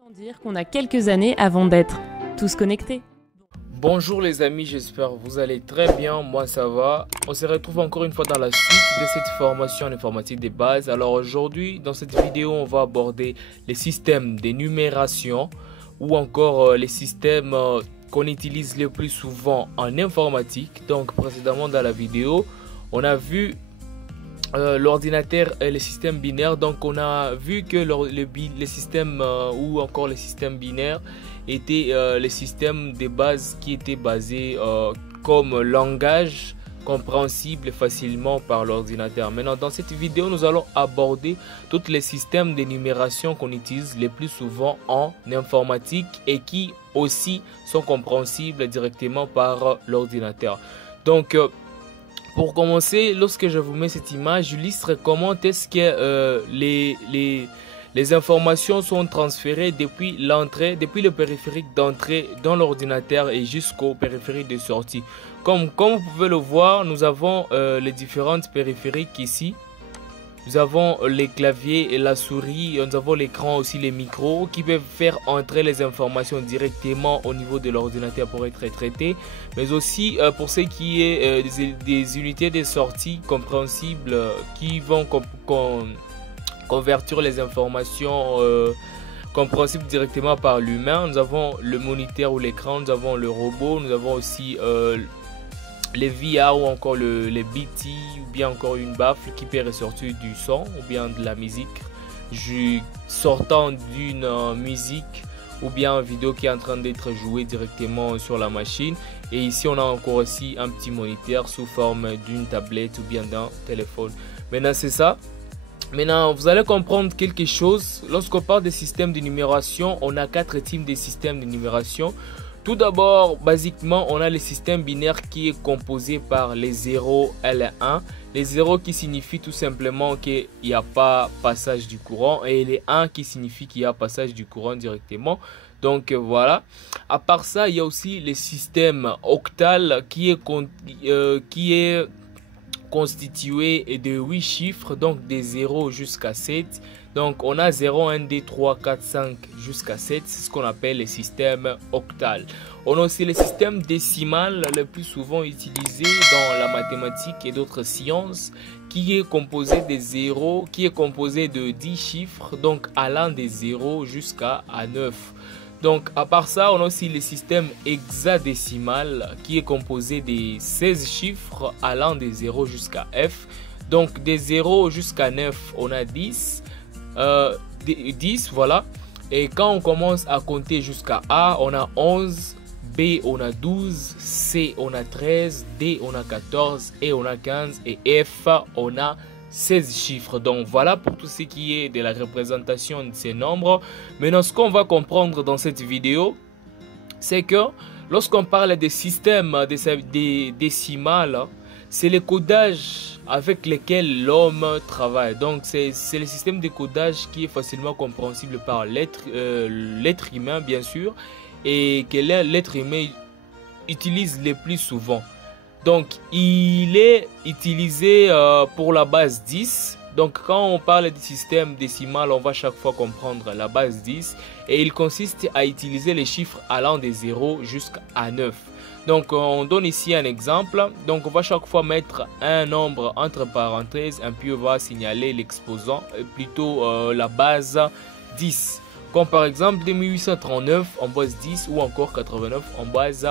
Autant dire qu'on a quelques années avant d'être tous connectés. Bonjour les amis, j'espère que vous allez très bien, moi ça va. On se retrouve encore une fois dans la suite de cette formation en informatique des bases. Alors aujourd'hui, dans cette vidéo, on va aborder les systèmes d'énumération ou encore les systèmes qu'on utilise le plus souvent en informatique. Donc précédemment dans la vidéo, on a vu l'ordinateur et les systèmes binaires. Donc on a vu que les systèmes ou encore les systèmes binaires étaient les systèmes de base qui étaient basés comme langage compréhensible facilement par l'ordinateur. Maintenant dans cette vidéo nous allons aborder tous les systèmes d'énumération qu'on utilise le plus souvent en informatique et qui aussi sont compréhensibles directement par l'ordinateur. Donc pour commencer, lorsque je vous mets cette image, j'illustre comment est-ce que les informations sont transférées depuis l'entrée, depuis le périphérique d'entrée dans l'ordinateur et jusqu'au périphérique de sortie. Comme vous pouvez le voir, nous avons les différentes périphériques ici. Nous avons les claviers et la souris, nous avons l'écran aussi, les micros qui peuvent faire entrer les informations directement au niveau de l'ordinateur pour être traitées. Mais aussi pour ce qui est des unités de sortie compréhensibles qui vont convertir les informations compréhensibles directement par l'humain. Nous avons le moniteur ou l'écran, nous avons le robot, nous avons aussi les VR ou encore les BT ou bien encore une baffle qui peut ressortir du son ou bien de la musique sortant d'une musique ou bien une vidéo qui est en train d'être jouée directement sur la machine. Et ici on a encore aussi un petit moniteur sous forme d'une tablette ou bien d'un téléphone. Maintenant c'est ça. Maintenant vous allez comprendre quelque chose. Lorsqu'on parle des systèmes d'énumération, on a 4 types de systèmes d'énumération. Tout d'abord, basiquement, on a le système binaire qui est composé par les 0 et les 1. Les 0 qui signifie tout simplement qu'il n'y a pas passage du courant et les 1 qui signifie qu'il y a passage du courant directement. Donc voilà. À part ça, il y a aussi le système octal qui est constitué de 8 chiffres, donc des 0 jusqu'à 7. Donc on a 0, 1, 2, 3, 4, 5 jusqu'à 7, c'est ce qu'on appelle le système octal. On a aussi le système décimal le plus souvent utilisé dans la mathématique et d'autres sciences, qui est composé de 0, qui est composé de 10 chiffres, donc allant des 0 jusqu'à 9. Donc à part ça, on a aussi le système hexadécimal qui est composé de 16 chiffres allant des 0 jusqu'à F. Donc des 0 jusqu'à 9, on a 10. 10 voilà, et quand on commence à compter jusqu'à A, on a 11, B on a 12, C on a 13, D on a 14, E on a 15 et F on a 16 chiffres. Donc voilà pour tout ce qui est de la représentation de ces nombres. Maintenant ce qu'on va comprendre dans cette vidéo, c'est que lorsqu'on parle des systèmes des décimales, c'est le codage avec lequel l'homme travaille. Donc c'est le système de codage qui est facilement compréhensible par l'être humain bien sûr, et que l'être humain utilise le plus souvent. Donc il est utilisé pour la base 10. Donc quand on parle du système décimal, on va chaque fois comprendre la base 10 et il consiste à utiliser les chiffres allant des 0 jusqu'à 9. Donc on donne ici un exemple. Donc on va chaque fois mettre un nombre entre parenthèses et puis on va signaler l'exposant, plutôt la base 10. Comme par exemple 2839 en base 10 ou encore 89 en base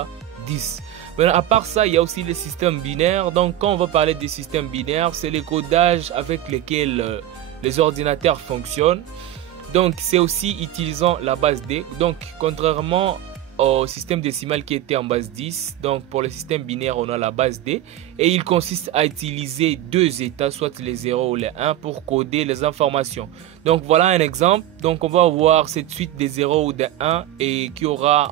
10. Maintenant, à part ça, il y a aussi les systèmes binaires. Donc quand on va parler des systèmes binaires, c'est les codages avec lesquels les ordinateurs fonctionnent. Donc c'est aussi utilisant la base D. Donc contrairement au système décimal qui était en base 10, donc pour le système binaire on a la base D et il consiste à utiliser deux états, soit les 0 ou les 1 pour coder les informations. Donc voilà un exemple. Donc on va voir cette suite des 0 ou des 1 et qui aura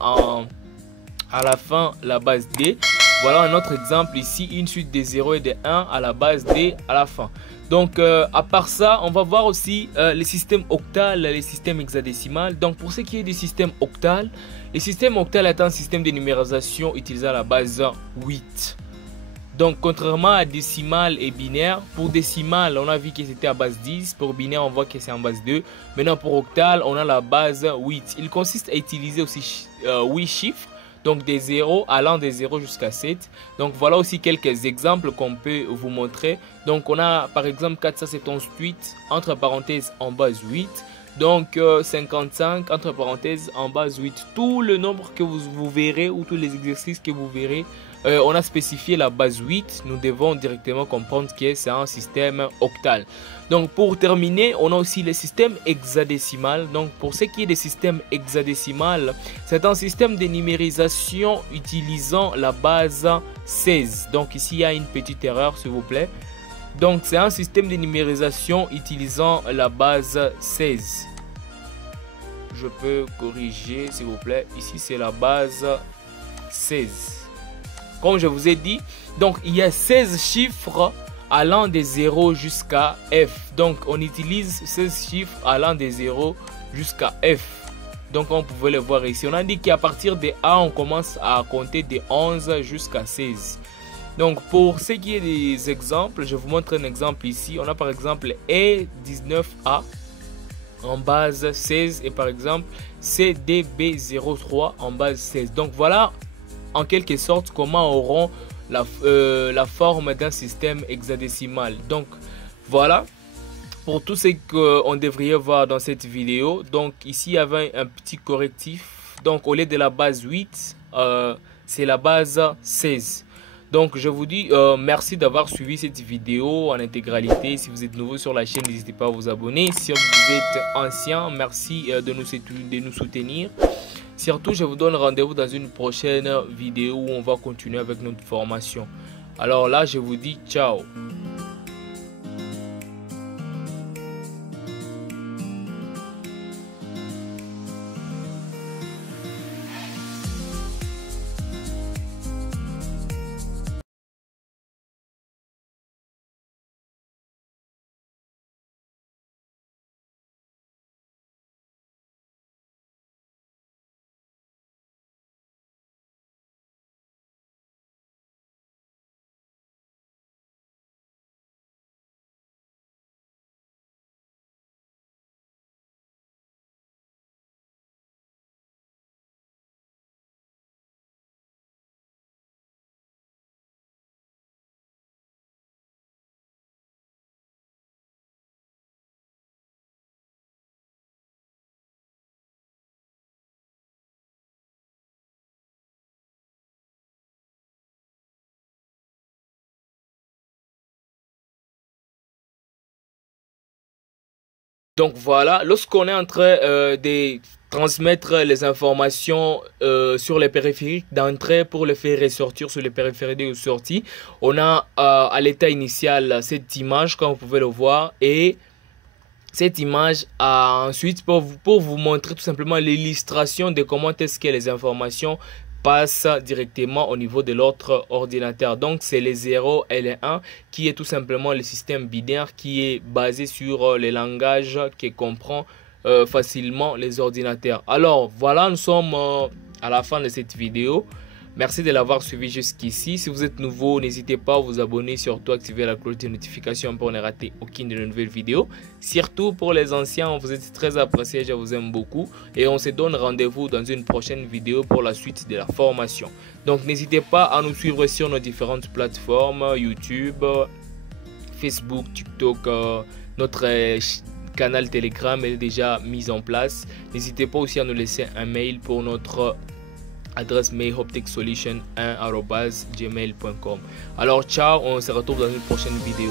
à la fin la base D. Voilà un autre exemple ici, une suite des 0 et des 1 à la base D à la fin. Donc à part ça, on va voir aussi les systèmes octal, les systèmes hexadécimal. Donc pour ce qui est des systèmes octal, le système octal est un système de numérisation utilisant la base 8. Donc contrairement à décimal et binaire, pour décimal on a vu que c'était à base 10, pour binaire on voit que c'est en base 2. Maintenant pour octal on a la base 8. Il consiste à utiliser aussi 8 chiffres, donc des 0 allant des 0 jusqu'à 7. Donc voilà aussi quelques exemples qu'on peut vous montrer. Donc on a par exemple 478 entre parenthèses en base 8. Donc 55 entre parenthèses en base 8. Tout le nombre que vous verrez ou tous les exercices que vous verrez, on a spécifié la base 8. Nous devons directement comprendre que c'est un système octal. Donc pour terminer, on a aussi le système hexadécimal. Donc pour ce qui est des systèmes hexadécimal, c'est un système de numérisation utilisant la base 16. Donc ici il y a une petite erreur s'il vous plaît. Donc c'est un système de numérisation utilisant la base 16. Je peux corriger s'il vous plaît. Ici c'est la base 16. Comme je vous ai dit, donc il y a 16 chiffres allant des 0 jusqu'à F. Donc on utilise 16 chiffres allant des 0 jusqu'à F. Donc on pouvait le voir ici. On a dit qu'à partir de A, on commence à compter de 11 jusqu'à 16. Donc pour ce qui est des exemples, je vous montre un exemple ici. On a par exemple E19A en base 16 et par exemple CDB03 en base 16. Donc voilà en quelque sorte comment auront la forme d'un système hexadécimal. Donc voilà pour tout ce qu'on devrait voir dans cette vidéo. Donc ici il y avait un petit correctif. Donc au lieu de la base 8, c'est la base 16. Donc je vous dis merci d'avoir suivi cette vidéo en intégralité. Si vous êtes nouveau sur la chaîne, n'hésitez pas à vous abonner. Si vous êtes ancien, merci de nous soutenir. Surtout, je vous donne rendez-vous dans une prochaine vidéo où on va continuer avec notre formation. Alors là, je vous dis ciao. Donc voilà, lorsqu'on est en train de transmettre les informations sur les périphériques d'entrée pour les faire ressortir sur les périphériques de sortie, on a à l'état initial cette image comme vous pouvez le voir, et cette image ensuite pour vous montrer tout simplement l'illustration de comment est-ce que les informations passe directement au niveau de l'autre ordinateur. Donc c'est les 0 et les 1 qui est tout simplement le système binaire qui est basé sur les langages qui comprend facilement les ordinateurs. Alors voilà, nous sommes à la fin de cette vidéo. Merci de l'avoir suivi jusqu'ici. Si vous êtes nouveau, n'hésitez pas à vous abonner, surtout activer la cloche de notification pour ne rater aucune de nos nouvelles vidéos. Surtout pour les anciens, vous êtes très appréciés, je vous aime beaucoup. Et on se donne rendez-vous dans une prochaine vidéo pour la suite de la formation. Donc n'hésitez pas à nous suivre sur nos différentes plateformes, YouTube, Facebook, TikTok, notre canal Telegram est déjà mis en place. N'hésitez pas aussi à nous laisser un mail pour notre adresse mail hoptechsolution1@gmail.com. Alors ciao, on se retrouve dans une prochaine vidéo.